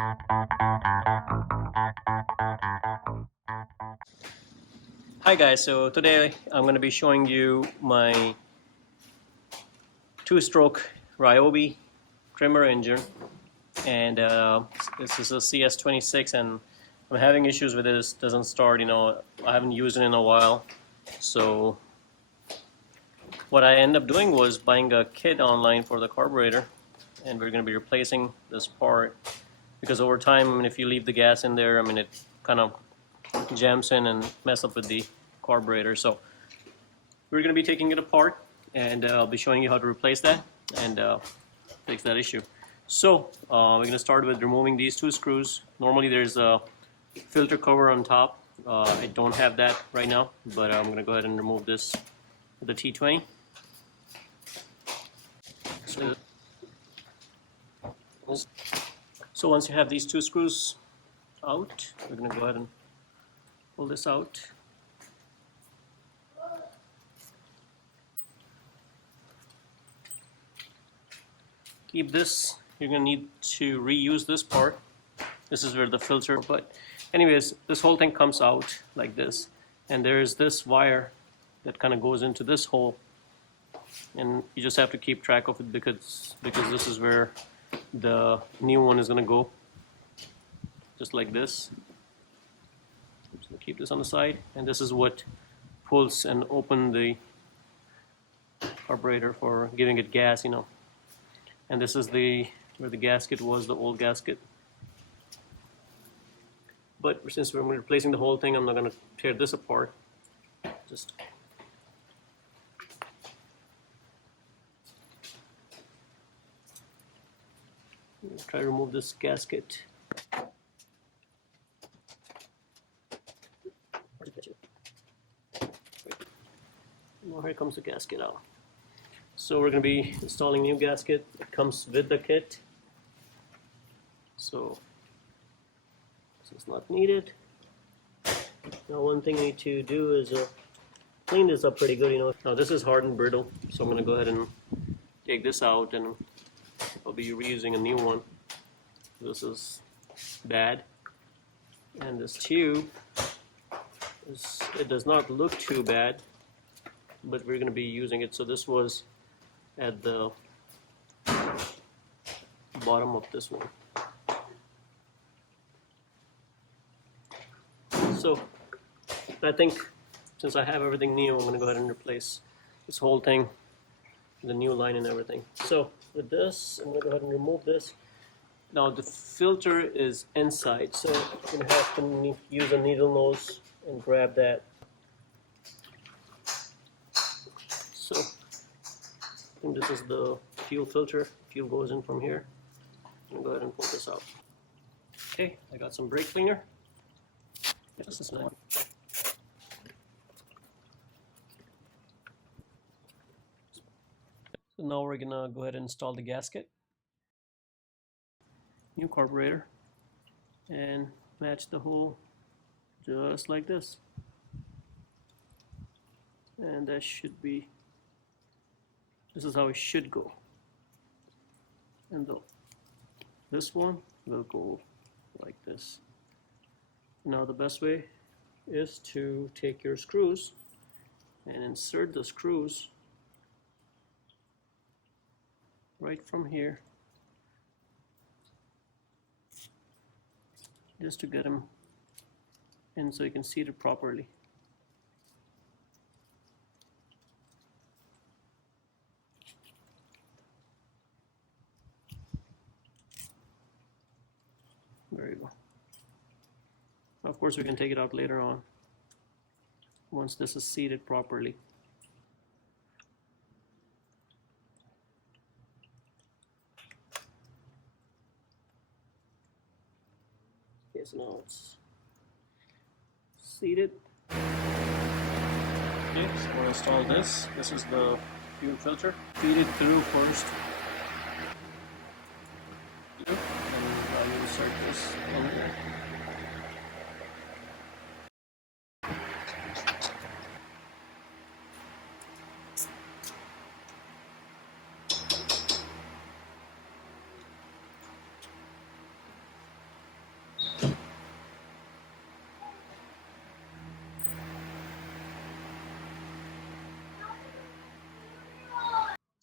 Hi guys, so today I'm going to be showing you my two-stroke Ryobi trimmer engine, and this is a CS26, and I'm having issues with this. Doesn't start, I haven't used it in a while. So what I ended up doing was buying a kit online for the carburetor, and we're going to be replacing this part because over time, I mean, if you leave the gas in there, I mean, it kind of jams in and mess up with the carburetor. So we're going to be taking it apart, and I'll be showing you how to replace that and fix that issue. So we're going to start with removing these two screws. Normally there's a filter cover on top. I don't have that right now, but I'm going to go ahead and remove this with the T20. So once you have these two screws out, we're going to go ahead and pull this out. Keep this. You're going to need to reuse this part. This is where the filter, but anyways, this whole thing comes out like this, and there's this wire that kind of goes into this hole, and you just have to keep track of it because this is where the new one is going to go, just like this. I'm just going to keep this on the side, and this is what pulls and opens the carburetor for giving it gas, and this is where the gasket was, the old gasket. But since we're replacing the whole thing, I'm not going to tear this apart. Just try to remove this gasket. Well, here comes the gasket out. So we're going to be installing new gasket. It comes with the kit. So this is not needed. Now one thing I need to do is clean this up pretty good. Now this is hard and brittle, so I'm going to go ahead and take this out, and I'll be reusing a new one. This is bad, and this tube it does not look too bad, but we're going to be using it. So this was at the bottom of this one. So I think since I have everything new, I'm going to go ahead and replace this whole thing, the new line and everything. So with this, I'm going to go ahead and remove this. Now the filter is inside, so you're going to have to use a needle nose and grab that. So I think this is the fuel filter. Fuel goes in from here. I'm going to go ahead and pull this out. Okay, I got some brake cleaner. This is nice. So now we're gonna go ahead and install the gasket, new carburetor, and match the hole just like this. And that should be, this is how it should go. And this one will go like this. Now the best way is to take your screws and insert the screws right from here, just to get them in so you can seat it properly. There you go. Of course, we can take it out later on once this is seated properly. Okay, so now it's seated. Okay, so we'll install this. This is the fuel filter. Feed it through first. And I'll insert this in here.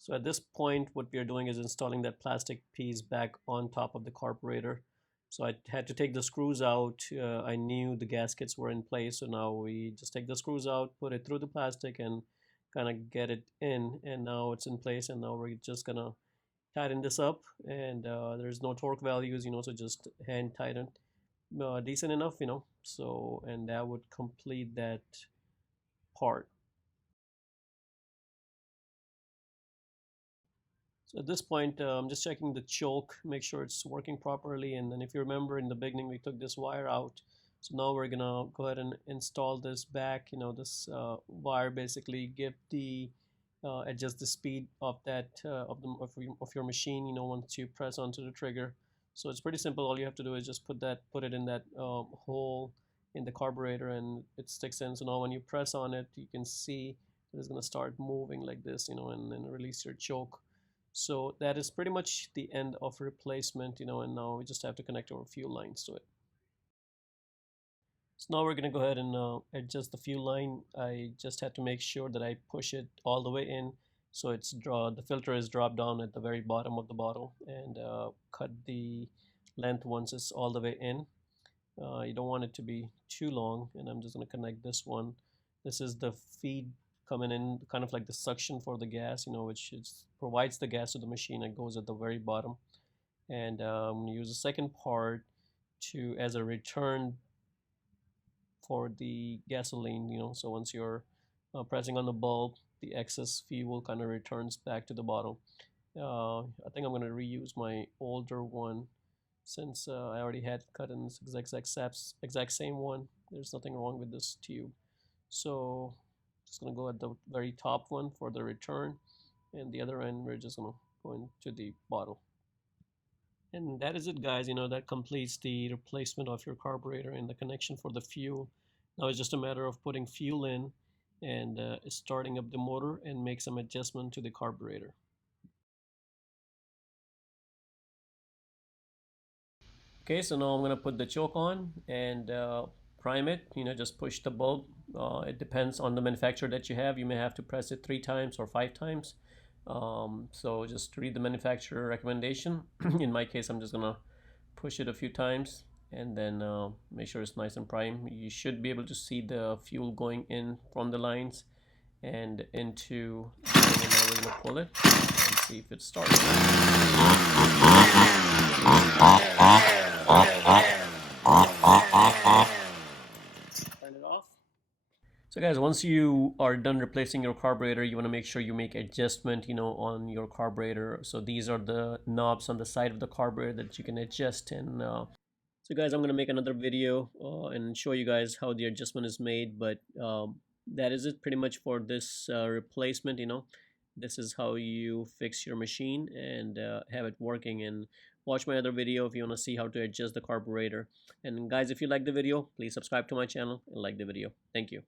So at this point, what we are doing is installing that plastic piece back on top of the carburetor. So I had to take the screws out. I knew the gaskets were in place, so now we just take the screws out, put it through the plastic, and kind of get it in. And now it's in place, and now we're just gonna tighten this up. And there's no torque values, so just hand tighten, decent enough, So, and that would complete that part. So at this point, I'm just checking the choke, make sure it's working properly. And then if you remember in the beginning, we took this wire out. So now we're gonna go ahead and install this back. This wire basically give the adjust the speed of that of your machine. Once you press onto the trigger. So it's pretty simple. All you have to do is just put it in that hole in the carburetor, and it sticks in. So now when you press on it, you can see that it's gonna start moving like this, and then release your choke. So that is pretty much the end of replacement, and now we just have to connect our fuel lines to it. So now we're going to go ahead and adjust the fuel line. I just had to make sure that I push it all the way in, so the filter is dropped down at the very bottom of the bottle, and cut the length once it's all the way in. You don't want it to be too long, and I'm just going to connect this one. This is the feed coming in, kind of like the suction for the gas, which provides the gas to the machine. It goes at the very bottom. And I'm going to use the second part as a return for the gasoline, so once you're pressing on the bulb, the excess fuel kind of returns back to the bottle. I think I'm going to reuse my older one, since I already had cut in this exact same one. There's nothing wrong with this tube. So just going to go at the very top one for the return, and the other end we're just going to go into the bottle. And that is it, guys. That completes the replacement of your carburetor and the connection for the fuel. Now it's just a matter of putting fuel in and starting up the motor and make some adjustment to the carburetor. Okay, so now I'm going to put the choke on and prime it. Just push the bulb. It depends on the manufacturer that you have. You may have to press it 3 times or 5 times. So just read the manufacturer recommendation. In my case, I'm just going to push it a few times and then make sure it's nice and prime. You should be able to see the fuel going in from the lines and into the thing, and now we're going to pull it and see if it starts. Turn it off. So guys, once you are done replacing your carburetor, you want to make sure you make adjustment, on your carburetor. So these are the knobs on the side of the carburetor that you can adjust. And so guys, I'm going to make another video and show you guys how the adjustment is made. But that is it pretty much for this replacement. This is how you fix your machine and have it working. And watch my other video if you want to see how to adjust the carburetor. And guys, if you like the video, please subscribe to my channel and like the video. Thank you.